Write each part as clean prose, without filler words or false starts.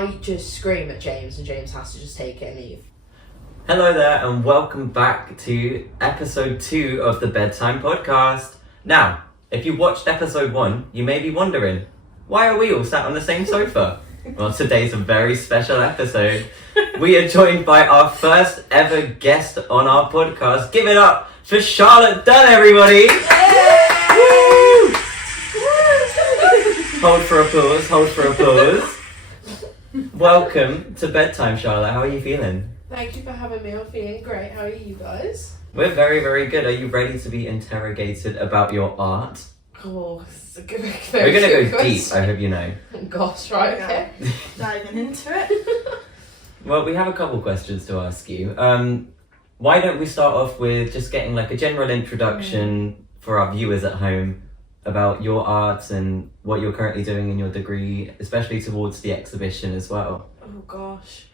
I just scream at James and James has to just take it and leave. Hello there and welcome back to episode 2 of the Bedtime Podcast. Now, if you watched episode 1, you may be wondering, why are we all sat on the same sofa? Well, today's a very special episode. We are joined by our first ever guest on our podcast. Give it up for Charlotte Dunn, everybody! Woo! Hold for applause. Welcome to Bedtime, Charlotte. How are you feeling? Thank you for having me. I'm feeling great. How are you guys? We're very, very good. Are you ready to be interrogated about your art? Oh, it's a good, We're going to go deep, I hope you know. Gosh, right, okay. Diving into it. Well, we have a couple questions to ask you. Why don't we start off with just getting like a general introduction for our viewers at home about your art and what you're currently doing in your degree, especially towards the exhibition as well. Oh gosh.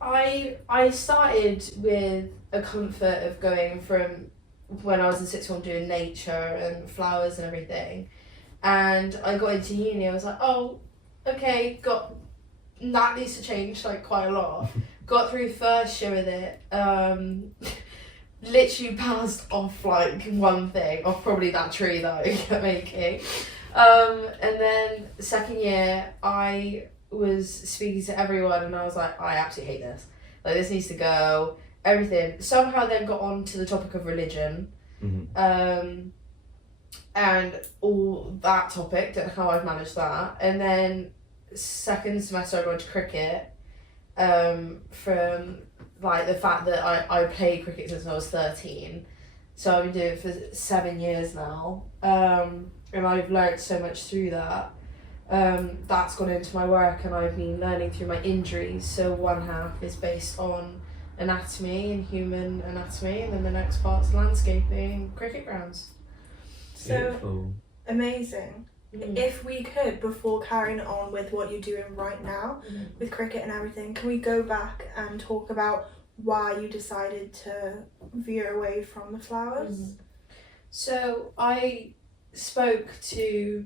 I started with a comfort of going from when I was in sixth form doing nature and flowers and everything, and I got into uni. I was like, oh, okay, that needs to change like quite a lot. Got through first year with it. Literally passed off like one thing, off probably that tree that I kept making. And then second year, I was speaking to everyone and I was like, I absolutely hate this. Like, this needs to go, everything. Somehow then got on to the topic of religion. Mm-hmm. And all that topic, don't know how I've managed that. And then second semester I got into cricket, from like the fact that I played cricket since I was 13. So I've been doing it for 7 years now. And I've learned so much through that. That's gone into my work and I've been learning through my injuries. So one half is based on anatomy and human anatomy, and then the next part's landscaping, cricket grounds. So Beautiful. amazing. If we could, before carrying on with what you're doing right now with cricket and everything, can we go back and talk about why you decided to veer away from the flowers? So I spoke to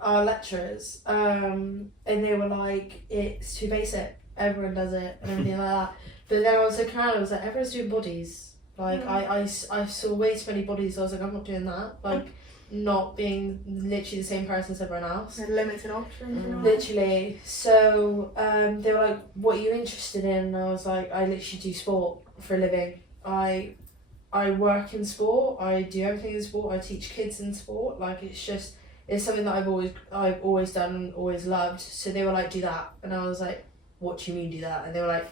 our lecturers, and they were like, it's too basic, everyone does it and everything like that. But then I was looking around, I was like, everyone's doing bodies. Like, I saw way too many bodies, so I was like, I'm not doing that. Like, not being literally the same person as everyone else. Limited options. Literally. So they were like, what are you interested in? And I was like, I literally do sport for a living. I work in sport, I do everything in sport, I teach kids in sport. Like, it's something that I've always done and always loved. So they were like, do that. And I was like, what do you mean do that? And they were like,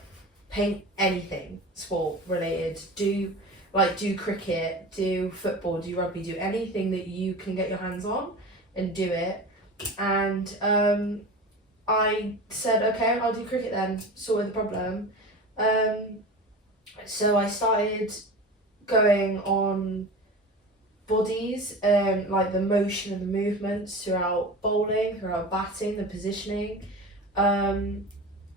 paint anything sport related, do cricket, do football, do rugby, do anything that you can get your hands on and do it. And I said, okay, I'll do cricket then, sorted the problem. So I started going on bodies, like the motion and the movements throughout bowling, throughout batting, the positioning.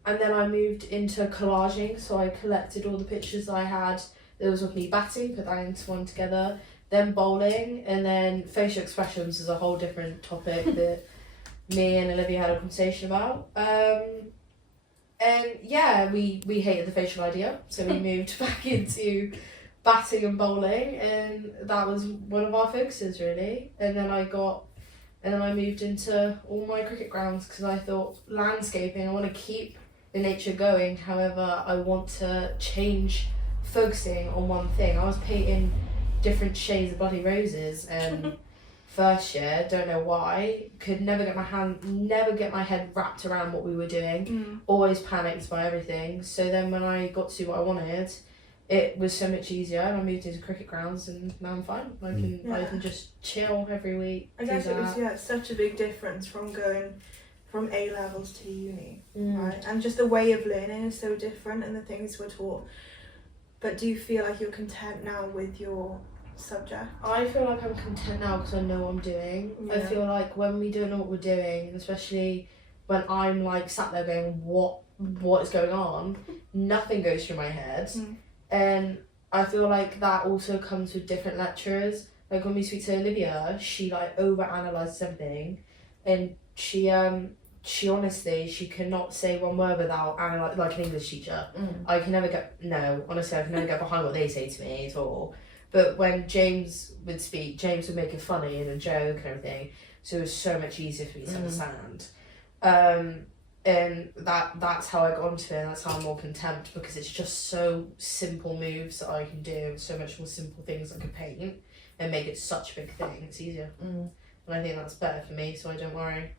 And then I moved into collaging, so I collected all the pictures I had that was of me batting, put that into one together, then bowling, and then facial expressions is a whole different topic that me and Olivia had a conversation about. And yeah, we hated the facial idea, so we moved back into batting and bowling, and that was one of our focuses really. And then I moved into all my cricket grounds because I thought landscaping, I want to keep the nature going, however I want to change focusing on one thing. I was painting different shades of bloody roses and first year, don't know why, could never get my head wrapped around what we were doing, always panicked by everything. So then when I got to do what I wanted, it was so much easier, and I moved into cricket grounds and now I'm fine. I can just chill every week. I guess it was such a big difference from going from A levels to uni, right? And just the way of learning is so different and the things we're taught. But do you feel like you're content now with your subject? I feel like I'm content now because I know what I'm doing. I feel like when we don't know what we're doing, especially when I'm like sat there going, what is going on, nothing goes through my head. And I feel like that also comes with different lecturers. Like when we speak to Olivia, she like over analyzes everything, and she she honestly, she cannot say one word without, and like an English teacher. I can never get behind what they say to me at all. But when James would speak, James would make it funny and a joke and everything, so it was so much easier for me to understand. And that's how I got onto it, and that's how I'm more content, because it's just so simple moves that I can do, so much more simple things I could paint and make it such a big thing. It's easier. And I think that's better for me, so I don't worry.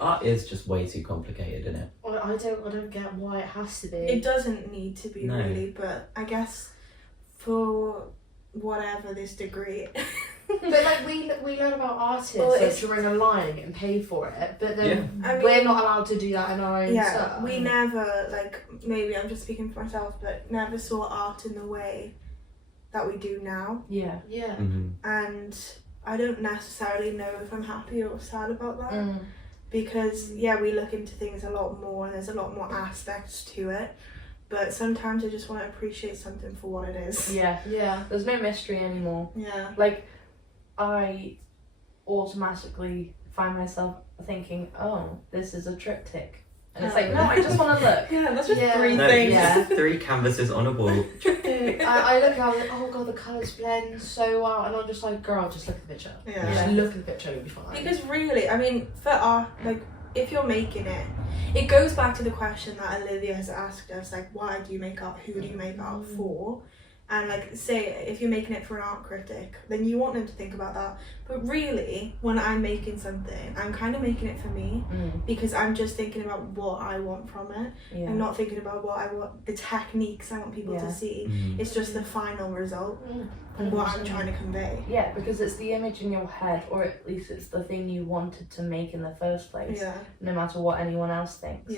Art is just way too complicated, isn't it? Well, I don't get why it has to be. It doesn't need to be, No. really, but I guess for whatever this degree. But like we learn about artists like drawing a line and pay for it, but then I mean, we're not allowed to do that in our own stuff. We never, like, maybe I'm just speaking for myself, but never saw art in the way that we do now. Yeah. And I don't necessarily know if I'm happy or sad about that. Because we look into things a lot more and there's a lot more aspects to it, but sometimes I just want to appreciate something for what it is. Yeah. There's no mystery anymore. Yeah. Like, I automatically find myself thinking, oh, this is a triptych. And it's like, no, I just want to look. Yeah, that's just three No, things. it's 3 canvases on a wall. I look at it, I'm like, oh god, the colours blend so well, and I'm just like, girl, just look at the picture. Yeah. Just look at the picture, you'll be fine. Because really, I mean, for art, like, if you're making it, it goes back to the question that Olivia has asked us, like, why do you make art? Who do you make art for? And like, say if you're making it for an art critic, then you want them to think about that. But really, when I'm making something, I'm kind of making it for me, because I'm just thinking about what I want from it. I'm not thinking about what I want, the techniques I want people to see. It's just the final result and what I'm trying to convey. Yeah, because it's the image in your head, or at least it's the thing you wanted to make in the first place, no matter what anyone else thinks.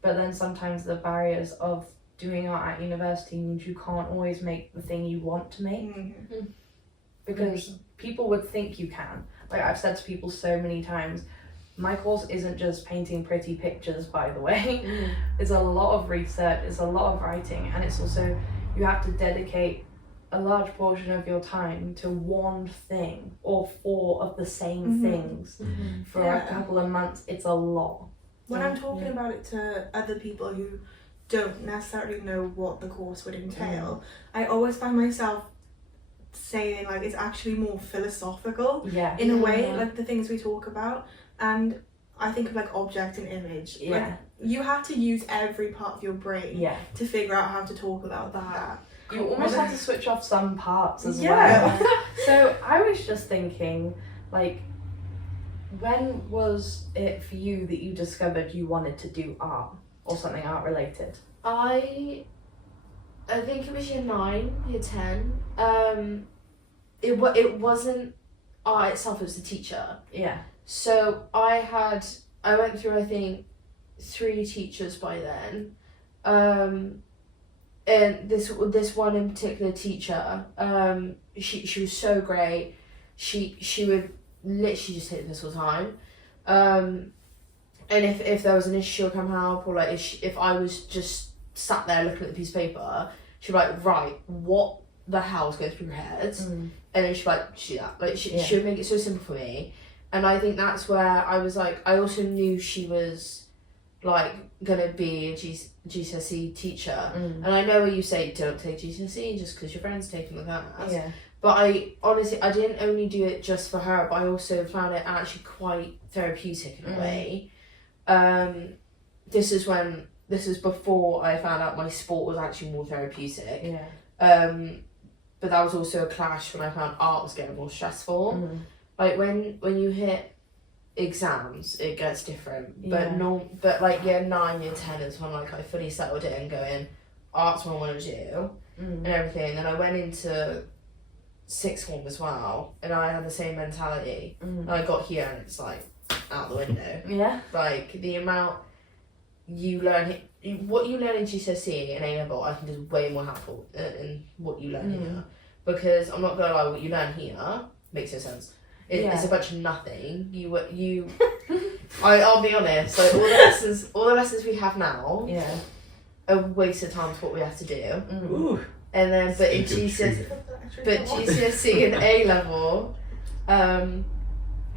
But then sometimes the barriers of doing art at university means you can't always make the thing you want to make, because people would think you can. Like, I've said to people so many times, my course isn't just painting pretty pictures, by the way. It's a lot of research, it's a lot of writing, and it's also, you have to dedicate a large portion of your time to one thing or 4 of the same things for a couple of months. It's a lot. When I'm talking about it to other people who don't necessarily know what the course would entail, I always find myself saying, like, it's actually more philosophical in a way, like the things we talk about. And I think of like object and image. Like, you have to use every part of your brain to figure out how to talk about that. You almost have to switch off some parts as well. So I was just thinking, like, when was it for you that you discovered you wanted to do art or something art related? I think it was year 9, year 10. It wasn't art itself, it was the teacher. So I went through, I think, 3 teachers by then. And this one in particular teacher, she was so great. She would literally just hit this all the time. And if there was an issue, she'll come help, or like if I was just sat there looking at the piece of paper, she'd be like, right, what the hell's going through your head? And then she'd be like, do that. Like, she would make it so simple for me. And I think that's where I was like, I also knew she was like gonna be a GCSE teacher. And I know where you say don't take GCSE just because your friend's taking the class. But I honestly, I didn't only do it just for her, but I also found it actually quite therapeutic in a way. This is before I found out my sport was actually more therapeutic. But that was also a clash when I found art was getting more stressful. Like when you hit exams, it gets different. But like year 9, year 10 is when like I fully settled in, going, art's what I want to do and everything. And then I went into 6th form as well, and I had the same mentality. And I got here and it's like out the window. Like the amount you learn, what you learn in GCSE and A-level, I think is way more helpful in what you learn here. Because I'm not gonna lie, what you learn here makes no sense. It's a bunch of nothing. I'll be honest. Like all the lessons we have now, a waste of time to what we have to do. And then, but in GCSE and A level,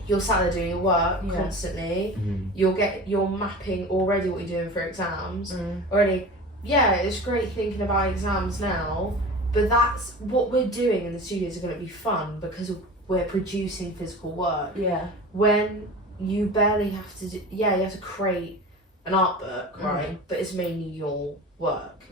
you're sat there doing your work constantly. You're mapping already what you're doing for exams already. Yeah, it's great thinking about exams now, but that's what we're doing in the studios are going to be fun because we're producing physical work. Yeah. When you barely have to you have to create an art book, right? But it's mainly your work.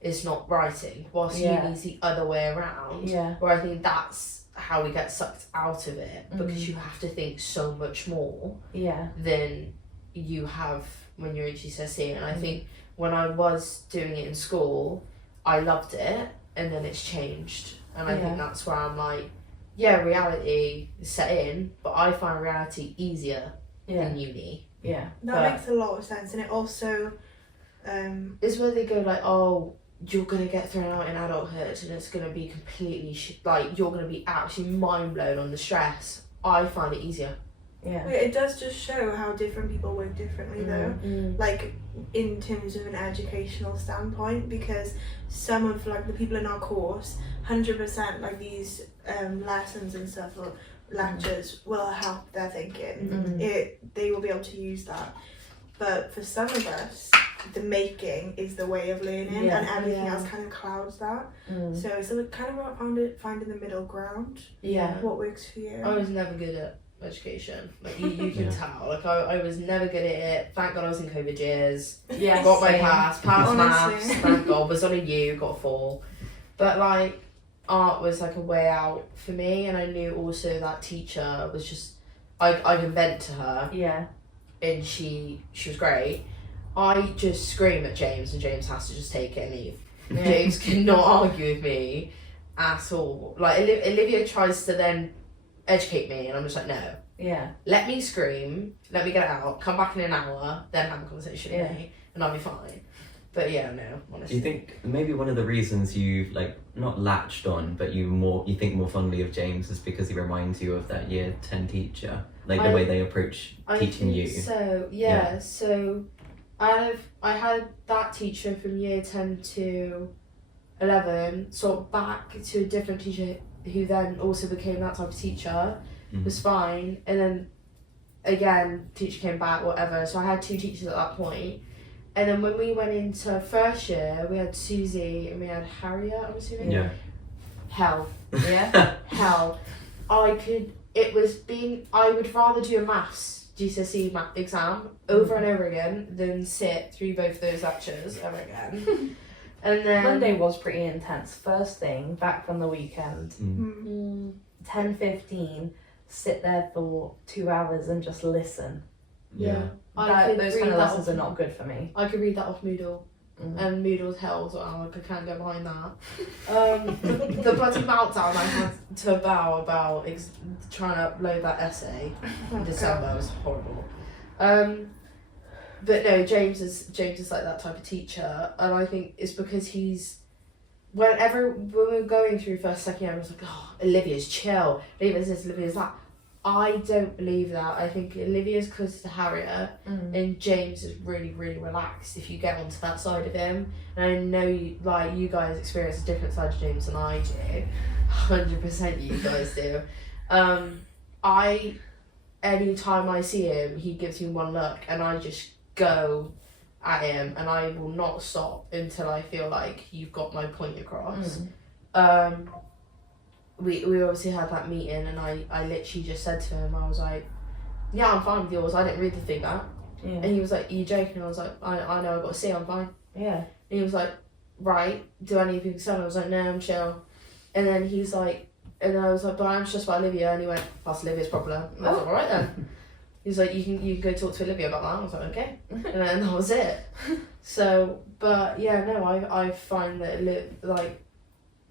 It's not writing. Whilst uni's the other way around. Yeah. Where I think that's how we get sucked out of it because you have to think so much more than you have when you're in GCSE. And I think when I was doing it in school, I loved it, and then it's changed. And I think that's where I'm like, reality is set in, but I find reality easier than uni. Yeah. That makes a lot of sense, and it also it's where they go like, oh, you're gonna get thrown out in adulthood, and it's gonna be completely like you're gonna be absolutely mind blown on the stress. I find it easier. Yeah. It does just show how different people work differently though, like in terms of an educational standpoint, because some of like the people in our course, 100% like these lessons and stuff or lectures will help their thinking. They will be able to use that. But for some of us, the making is the way of learning, and everything else kind of clouds that. So it's kind of about finding the middle ground. Yeah. What works for you. I was never good at education. Like you can tell. Like I was never good at it. Thank God I was in COVID years. Yeah. Got my passed maths. Thank God. Was on a U. Got a 4. But like art was like a way out for me, and I knew also that teacher was just I can vent to her. Yeah. And she was great. I just scream at James, and James has to just take it and leave. James cannot argue with me at all. Like Olivia tries to then educate me, and I'm just like, no. Yeah. Let me scream. Let me get it out. Come back in an hour. Then have a conversation with me, and I'll be fine. But yeah, no. Honestly. Do you think maybe one of the reasons you've like not latched on, but you think more fondly of James is because he reminds you of that year 10 teacher, like the way they approach teaching you? So yeah. So I had that teacher from year 10 to 11, sort of back to a different teacher who then also became that type of teacher. Was fine, and then again teacher came back, whatever. So I had 2 teachers at that point. And then when we went into first year, we had Susie and we had Harriet, I'm assuming. Yeah. Hell. Yeah? Hell. I would rather do a maths GCSE math exam over and over again than sit through both those lectures ever again. And then Monday was pretty intense. First thing, back from the weekend, 10:15, sit there for 2 hours and just listen. Yeah. Those kind of lessons are not good for me. I could read that off Moodle. And Moodle's hell as well, like I can't get behind that. The bloody meltdown I had to about trying to upload that essay in December was horrible. But no, James is like that type of teacher, and I think it's because when we're going through first, second year, I was like, oh, Olivia's chill, Olivia's this, Olivia's that. I don't believe that. I think Olivia's close to Harriet, and James is really, really relaxed if you get onto that side of him. And I know you guys experience a different side of James than I do. 100% you guys do. Any time I see him, he gives me one look, and I just go at him, and I will not stop until I feel like you've got my point across. We obviously had that meeting, and I literally just said to him, I was like, yeah, I'm fine with yours, I didn't read the feedback. And he was like, are you joking? And I was like, I know, I've got to see, I'm fine. Yeah. And he was like, right, do any of you concern? I was like, no, I'm chill. And then he's like, and then I was like, but I'm stressed about Olivia. And he went, that's Olivia's problem. And I was like, alright then. He was like, you can go talk to Olivia about that. I was like, okay. And then that was it. So, but yeah, no, I find that like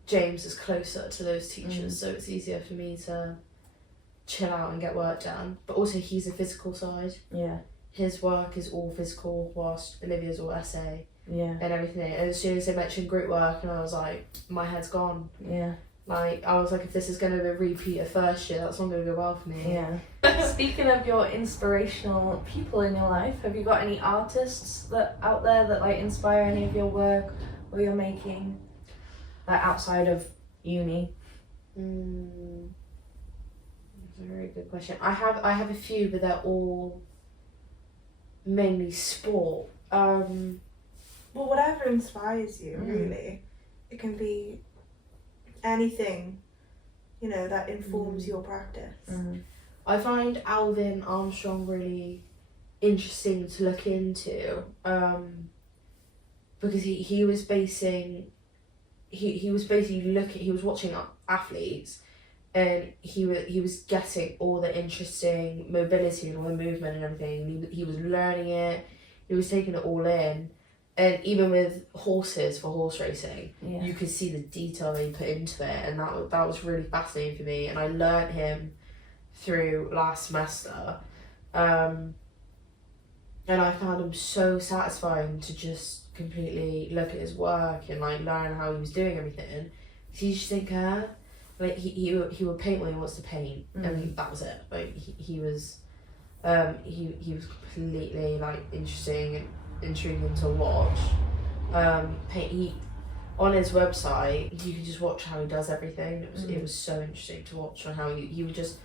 James is closer to those teachers, so it's easier for me to chill out and get work done. But also he's a physical side. Yeah. His work is all physical, whilst Olivia's all essay. Yeah. And everything. And as soon as they mentioned group work, and I was like, my head's gone. Yeah. Like, I was like, if this is going to be a repeat of first year, that's not going to go well for me. Yeah. Speaking of your inspirational people in your life, have you got any artists out there that like inspire any of your work or your making? Like outside of uni? That's a very good question. I have a few, but they're all mainly sport. Well, whatever inspires you, really. It can be anything, you know, that informs your practice. I find Alvin Armstrong really interesting to look into, because he was basing, he was basically he was watching athletes, and he was getting all the interesting mobility and all the movement and everything. He was learning it. He was taking it all in. And even with horses for horse racing, you could see the detail they put into it, and that was really fascinating for me. And I learned him through last semester, and I found him so satisfying to just completely look at his work and like learn how he was doing everything. He just didn't care. Like he would paint when he wants to paint, and that was it. Like he was completely like interesting and intriguing to watch. On his website, you can just watch how he does everything. It was so interesting to watch on how he would just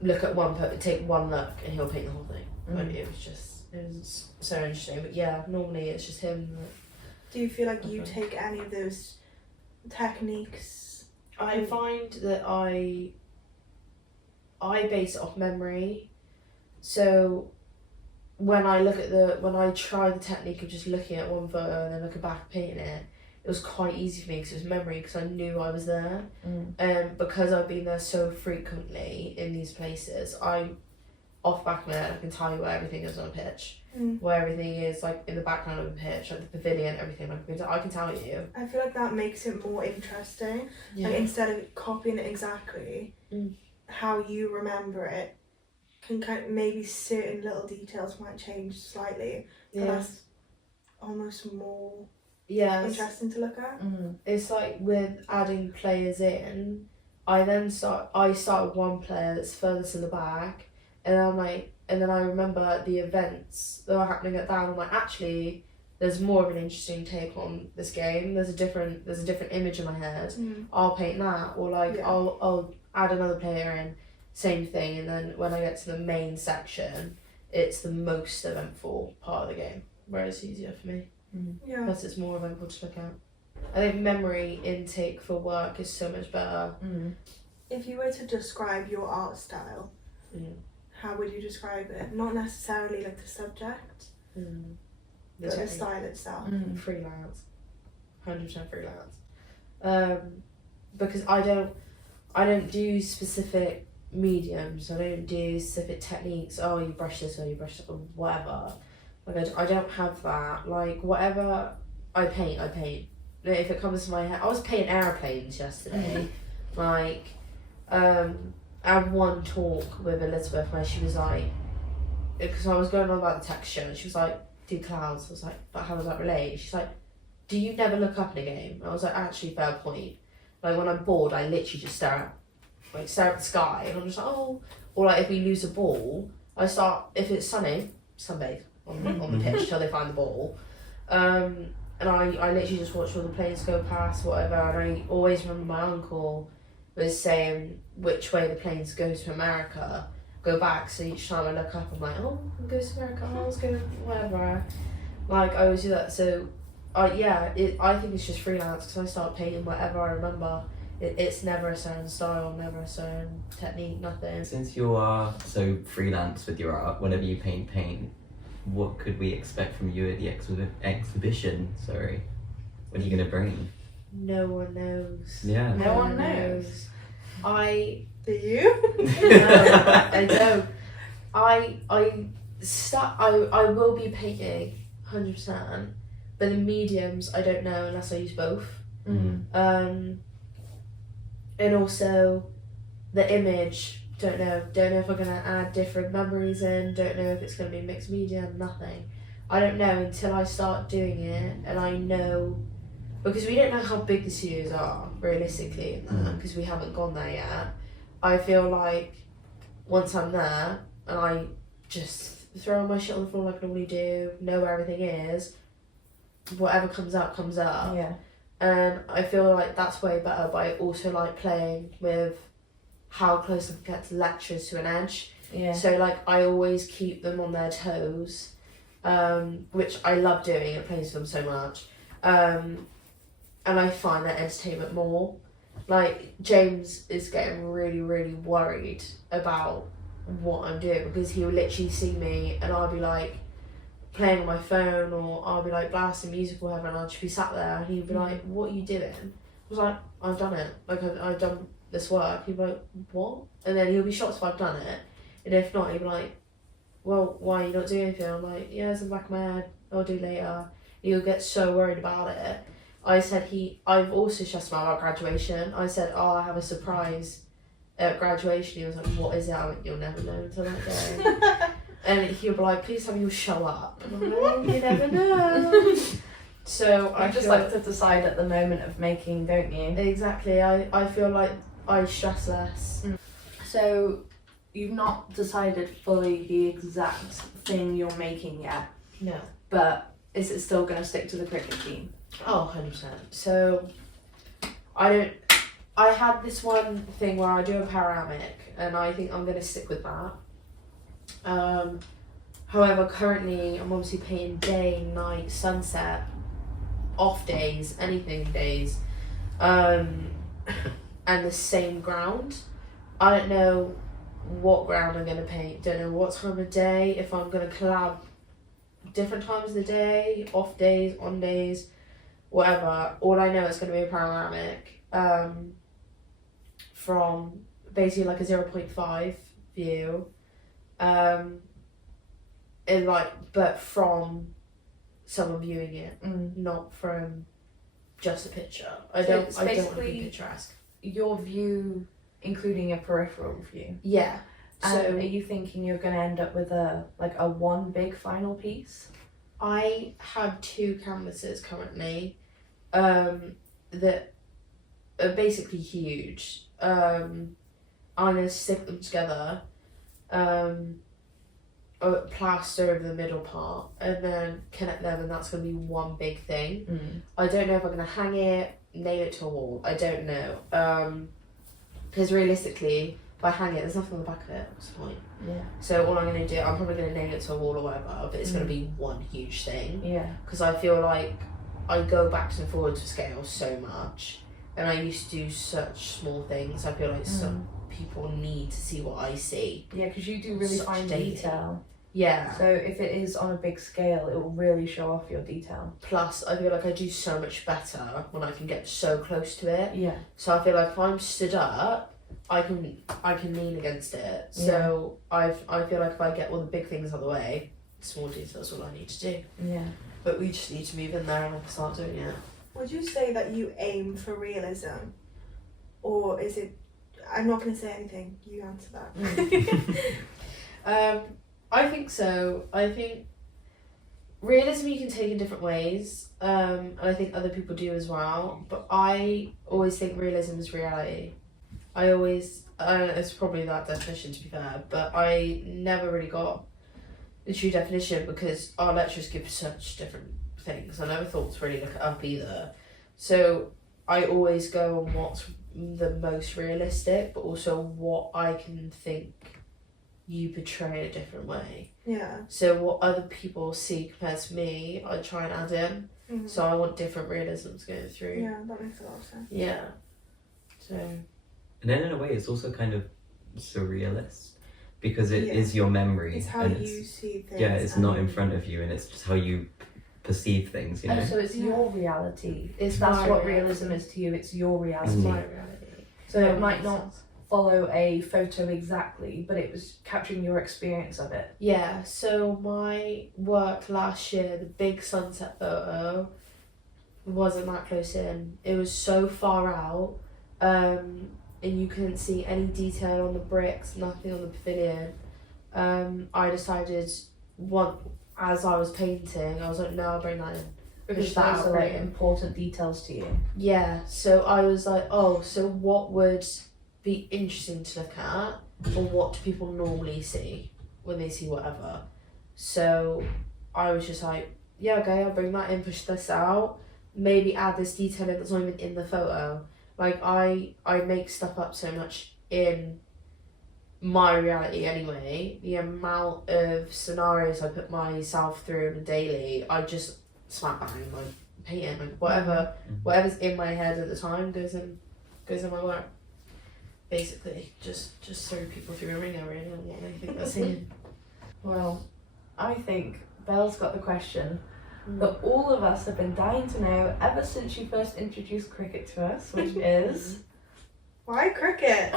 look at take one look, and he'll paint the whole thing. Like it was so interesting. But yeah, normally it's just him. Do you feel like you take any of those techniques? I find that I base it off memory. So when I try the technique of just looking at one photo and then looking back and painting it, it was quite easy for me because it was memory, because I knew I was there. Because I've been there so frequently in these places, off the back of my head, I can tell you where everything is on a pitch, where everything is like in the background of a pitch, like the pavilion, everything. Like I can tell you. I feel like that makes it more interesting. Yeah. Like instead of copying it exactly, how you remember it can kind of, maybe certain little details might change slightly, but that's almost more interesting to look at. It's like with adding players in, I start with one player that's furthest in the back, and then I remember the events that were happening at that, and I'm like, actually, there's more of an interesting take on this game. There's a different image in my head. I'll paint that, or like I'll add another player in, same thing. And then when I get to the main section, it's the most eventful part of the game, where it's easier for me. Plus it's more eventful to look at. I think memory intake for work is so much better. If you were to describe your art style, how would you describe it? Not necessarily like the subject, but the style itself. Freelance, 100% freelance. Because I don't do specific mediums. I don't do specific techniques. Oh, you brush this or you brush that, or whatever. Like I don't have that. Like whatever I paint. If it comes to my head, I was painting airplanes yesterday. Like, I had one talk with Elizabeth where she was like, because I was going on about the texture, and she was like, do clouds. I was like, but how does that relate? She's like, do you never look up in a game? I was like, actually, fair point. Like when I'm bored, I literally just stare at the sky, and I'm just like, oh. Or like if we lose a ball, I start, if it's sunny, sunbathe on the pitch till they find the ball. And I literally just watch all the planes go past, whatever. And I always remember my uncle was saying which way the planes go to America, go back. So each time I look up, I'm like, oh, it goes to America, oh, let's go, whatever. Like I always do that. So, I think it's just freelance, because I start painting whatever I remember. It's never a certain style, never a certain technique, nothing. Since you are so freelance with your art, whenever you paint, what could we expect from you at the exhibition? Sorry, what are you gonna bring? No one knows. Yeah. No one knows. Do you? No, I don't. I will be painting 100%, but the mediums I don't know unless I use both. And also the image, don't know if I'm gonna add different memories in, don't know if it's gonna be mixed media, nothing. I don't know until I start doing it, and I know, because we don't know how big the studios are realistically, because we haven't gone there yet. I feel like once I'm there and I just throw my shit on the floor like I normally do, know where everything is, whatever comes up comes up. Yeah. And I feel like that's way better, but I also like playing with how close I can get to lecturers to an edge. Yeah. So like I always keep them on their toes, which I love doing. It plays them so much, and I find that entertainment more. Like James is getting really, really worried about what I'm doing because he will literally see me and I'll be like playing on my phone or I'll be like blasting music or whatever and I'll just be sat there and he'll be like, what are you doing? I was like, I've done it. Like I've done this work. He'll be like, what? And then he'll be shocked if I've done it. And if not, he'll be like, well, why are you not doing anything? I'm like, yeah, it's in the back of my head. I'll do later. He'll get so worried about it. I said I've also stressed him out about graduation. I said, oh, I have a surprise at graduation. He was like, what is it? I went, you'll never know until that day. And he'll be like, please tell me you'll show up. And I'm like, well, you never know. So I just like to decide at the moment of making, don't you? Exactly. I feel like I stress less. So you've not decided fully the exact thing you're making yet. No. But is it still going to stick to the cricket team? Oh, 100%. So I had this one thing where I do a panoramic and I think I'm going to stick with that. However, currently I'm obviously painting day, night, sunset, off days, anything days, and the same ground. I don't know what ground I'm going to paint, don't know what time of day, if I'm going to collab different times of the day, off days, on days, whatever. All I know is going to be a panoramic from basically like a 0.5 view, and like, but from someone viewing it, not from just a picture. I don't want to be picturesque. Your view including a peripheral view. Yeah. So are you thinking you're going to end up with a one big final piece? I have 2 canvases currently that are basically huge. I'm going to stick them together, plaster over the middle part and then connect them and that's going to be one big thing. I don't know if I'm going to hang it, nail it to a wall. I don't know. Because realistically, if I hang it, there's nothing on the back of it. What's the point? Yeah. So all I'm going to do, I'm probably going to nail it to a wall or whatever, but it's going to be one huge thing. Yeah. Because I feel like I go backwards and forwards to scale so much, and I used to do such small things. I feel like some people need to see what I see. Yeah, because you do really Such fine detail. Yeah. So if it is on a big scale, it will really show off your detail. Plus, I feel like I do so much better when I can get so close to it. Yeah. So I feel like if I'm stood up, I can lean against it. So I feel like if I get all the big things out of the way, small details all I need to do. Yeah. But we just need to move in there and I can start doing it. Would you say that you aim for realism, or is it? I'm not going to say anything. You answer that. I think so. I think realism you can take in different ways, and I think other people do as well. But I always think realism is reality. It's probably that definition to be fair, but I never really got the true definition because our lecturers give such different things. I never thought to really look it up either. So I always go on what's the most realistic, but also what I can think you portray a different way. Yeah. So what other people see compared to me, I try and add in. Mm-hmm. So I want different realisms going through. Yeah, that makes a lot of sense. Yeah. So. And then in a way, it's also kind of surrealist because it is your memory. It's how you see things. Yeah, it's not in front of you, and it's just how you perceive things. You know. Oh, so it's your reality. That's what realism is to you. It's your reality. It's my reality. So it might not follow a photo exactly, but it was capturing your experience of it. Yeah, so my work last year, the big sunset photo, wasn't that close in. It was so far out, and you couldn't see any detail on the bricks, nothing on the pavilion. I decided, as I was painting, I was like, no, I'll bring that in. Because those are like important details to you. Yeah, so I was like, oh, so what would be interesting to look at, or what do people normally see when they see whatever? So I was just like, yeah, okay, I'll bring that in, push this out, maybe add this detail in that's not even in the photo. Like I make stuff up so much in my reality anyway, the amount of scenarios I put myself through on a daily, I just smack bang, like painting, like whatever's in my head at the time goes in my work. Basically, just throw people through a ringer really on what they think they're seeing. Well, I think Belle's got the question that all of us have been dying to know ever since you first introduced cricket to us, which is... Why cricket?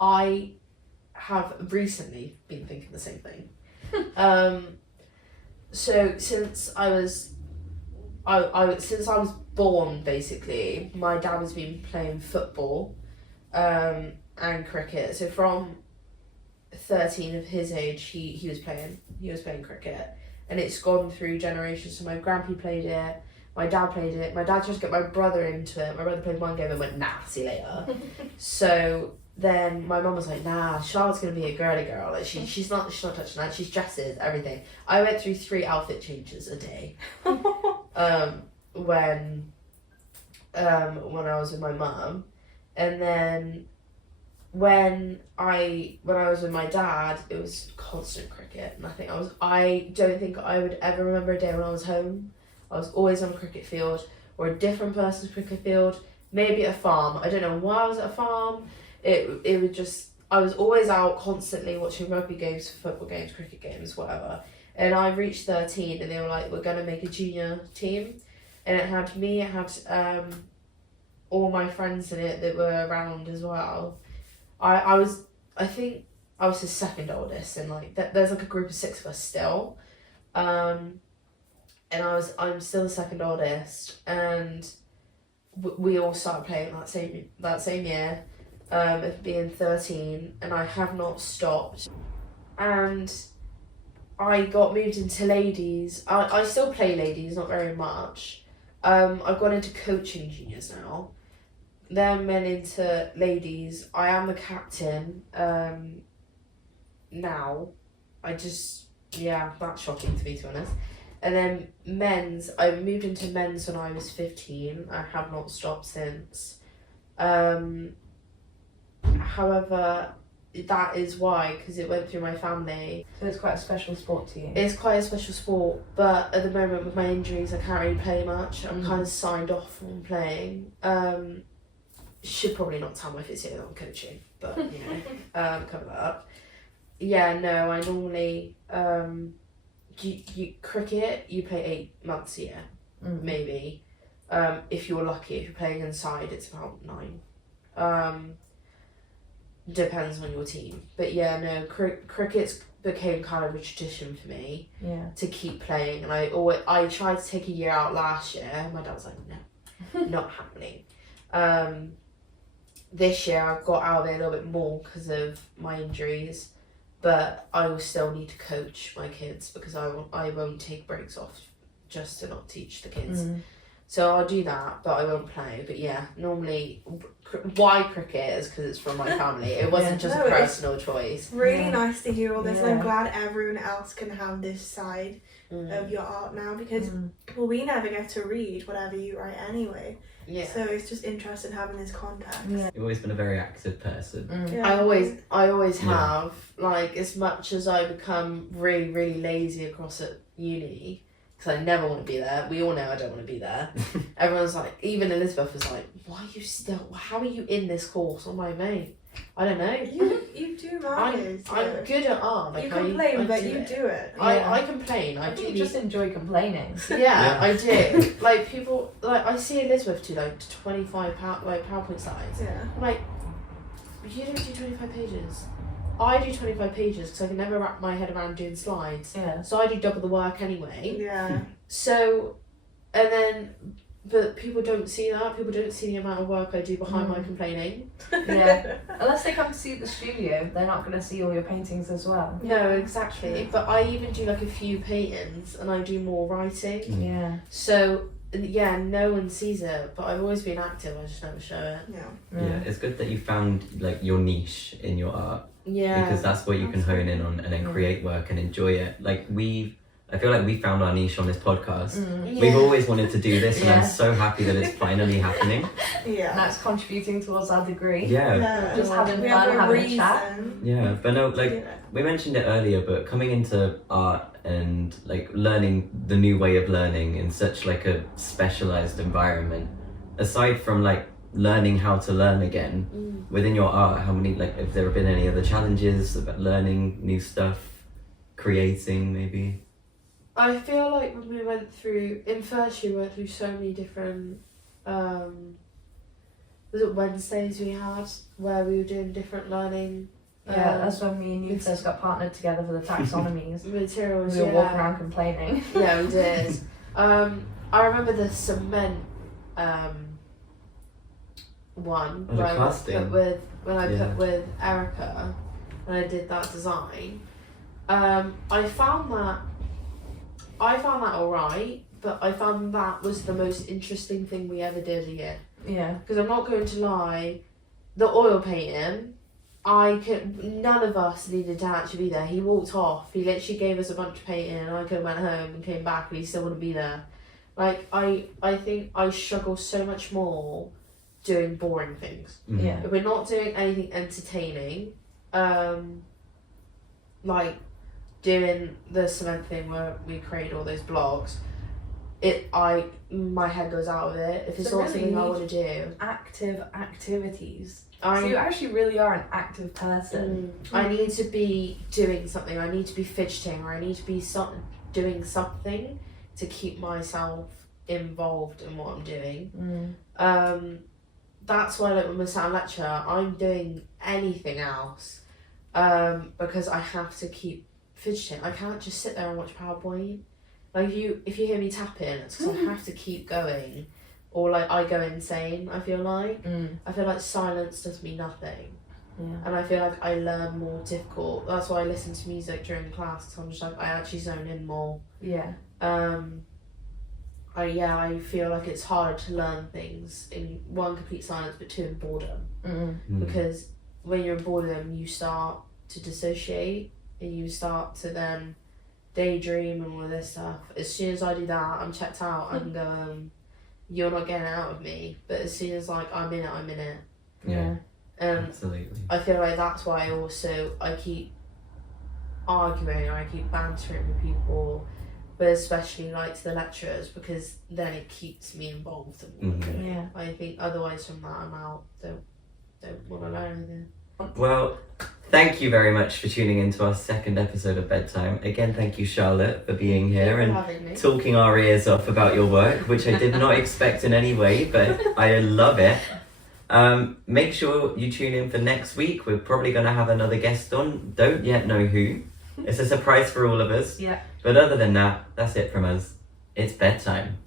I have recently been thinking the same thing. So since I was born, basically, my dad has been playing football and cricket. So from 13 of his age, he was playing cricket, and it's gone through generations. So my grandpa played it, my dad played it. My dad just got my brother into it. My brother played one game and went, nah, see you later. So then my mum was like, nah, Charlotte's gonna be a girly girl. Like she's not touching that. She's dresses, everything. I went through 3 outfit changes a day. When I was with my mum, and then when I was with my dad, it was constant cricket. I don't think I would ever remember a day when I was home. I was always on a cricket field or a different person's cricket field, maybe at a farm. I don't know why I was at a farm. It would just, I was always out constantly watching rugby games, football games, cricket games, whatever. And I reached 13 and they were like, we're gonna make a junior team. And it had me, it had all my friends in it that were around as well. I think I was the second oldest, and like there's like a group of 6 of us still. And I'm still the second oldest, and we all started playing that same year, of being 13, and I have not stopped. And I got moved into ladies. I still play ladies, not very much. I've gone into coaching juniors now. Then went into ladies. I am the captain now. That's shocking to me, to be honest. And then men's, I moved into men's when I was 15. I have not stopped since. However, that is why, because it went through my family. So it's quite a special sport to you. It's quite a special sport, but at the moment with my injuries, I can't really play much. I'm kind of signed off from playing. Should probably not tell my physio that I'm coaching, but you know, cover that up. Yeah, no, I normally you cricket, you play 8 months a year, maybe. If you're lucky, if you're playing inside, it's about 9. Depends on your team, but yeah, no, cricket's became kind of a tradition for me. Yeah. To keep playing, and I tried to take a year out last year. My dad was like, no, not happening. This year I got out of it a little bit more because of my injuries, but I will still need to coach my kids because I won't take breaks off just to not teach the kids. So I'll do that, but I won't play. But yeah, normally, why cricket is because it's from my family. It wasn't just a personal choice. Really nice to hear all this, and I'm glad everyone else can have this side of your art now, because well, we never get to read whatever you write anyway. Yeah. So it's just interesting having this context. Yeah. You've always been a very active person. Yeah. I always have. Like, as much as I become really, really lazy across at uni, because I never want to be there. We all know I don't want to be there. Everyone's like, even Elizabeth was like, how are you in this course? I'm like, mate, I don't know. You do matters. I'm good at art. Like, you complain, but you do it. I complain. I do just enjoy complaining. Yeah, I do. Like, people, like, I see Elizabeth do like 25 PowerPoint slides. Yeah. I'm like, you don't do 25 pages. I do 25 pages because I can never wrap my head around doing slides. Yeah. So I do double the work anyway. Yeah. So, and then, but people don't see that. People don't see the amount of work I do behind my complaining. Yeah. Unless they come to see the studio, they're not going to see all your paintings as well. No, exactly. But I even do like a few paintings and I do more writing. Yeah. So, yeah, no one sees it, but I've always been active. I just never show it. Yeah, it's good that you found like your niche in your art. Yeah. Because that's what you can hone in on and then create work and enjoy it. Like I feel like we found our niche on this podcast. Mm. We've always wanted to do this, and Yeah. I'm so happy that it's finally happening. Yeah. That's contributing towards our degree. Yeah. Just having we fun, have a having a reason. chat. Yeah, but no, like, Yeah. we mentioned it earlier, but coming into art and like learning the new way of learning in such like a specialized environment, aside from like learning how to learn again within your art, how many, like, have there been any other challenges about learning new stuff, creating maybe? I feel like when we went through, in first year we went through so many different, was it Wednesdays we had, where we were doing different learning Yeah, that's when me and you first got partnered together for the taxonomies. materials. We were walking around complaining. Yeah, we did. I remember the cement one Oh, the where I casting. put with when I Yeah. put with Erica and I did that design. I found that alright, but I found that was the most interesting thing we ever did a year. Yeah. Because I'm not going to lie, the oil painting, none of us needed to actually be there. He walked off. He literally gave us a bunch of painting, and I could have went home and came back, and he still wouldn't be there. Like I think I struggle so much more doing boring things. Mhm. Yeah. If we're not doing anything entertaining, like doing the cement thing where we create all those blogs, my head goes out of it. If it's So not really something I you want to do, Active activities. So you actually really are an active person. I need to be doing something. I need to be fidgeting, or I need to be doing something to keep myself involved in what I'm doing. That's why, like, when we're sat in lecture, I'm doing anything else because I have to keep fidgeting. I can't just sit there and watch PowerPoint. Like, if you hear me tapping, it's because I have to keep going, or like I go insane. I feel like silence does me nothing. Yeah. And I feel like I learn more difficult. That's why I listen to music during class. So I'm just like, I actually zone in more. Yeah. I feel like it's harder to learn things in one, complete silence, but two, in boredom. Because when you're in boredom, you start to dissociate and you start to then daydream and all of this stuff. As soon as I do that, I'm checked out. I can go, you're not getting out of me. But as soon as like I'm in it. Yeah. And Absolutely. I feel like that's why I keep arguing, or I keep bantering with people, but especially like to the lecturers, because then it keeps me involved in what I'm doing. Yeah. I think otherwise from that I'm out. Don't want to learn anything. Well, thank you very much for tuning into our second episode of Bedtime. Again, thank you, Charlotte, for being here Thank you and for having me. talking our ears off about your work, which I did not expect in any way, but I love it. Make sure you tune in for next week. We're probably going to have another guest on. Don't yet know who. It's a surprise for all of us. Yeah. But other than that, that's it from us. It's bedtime.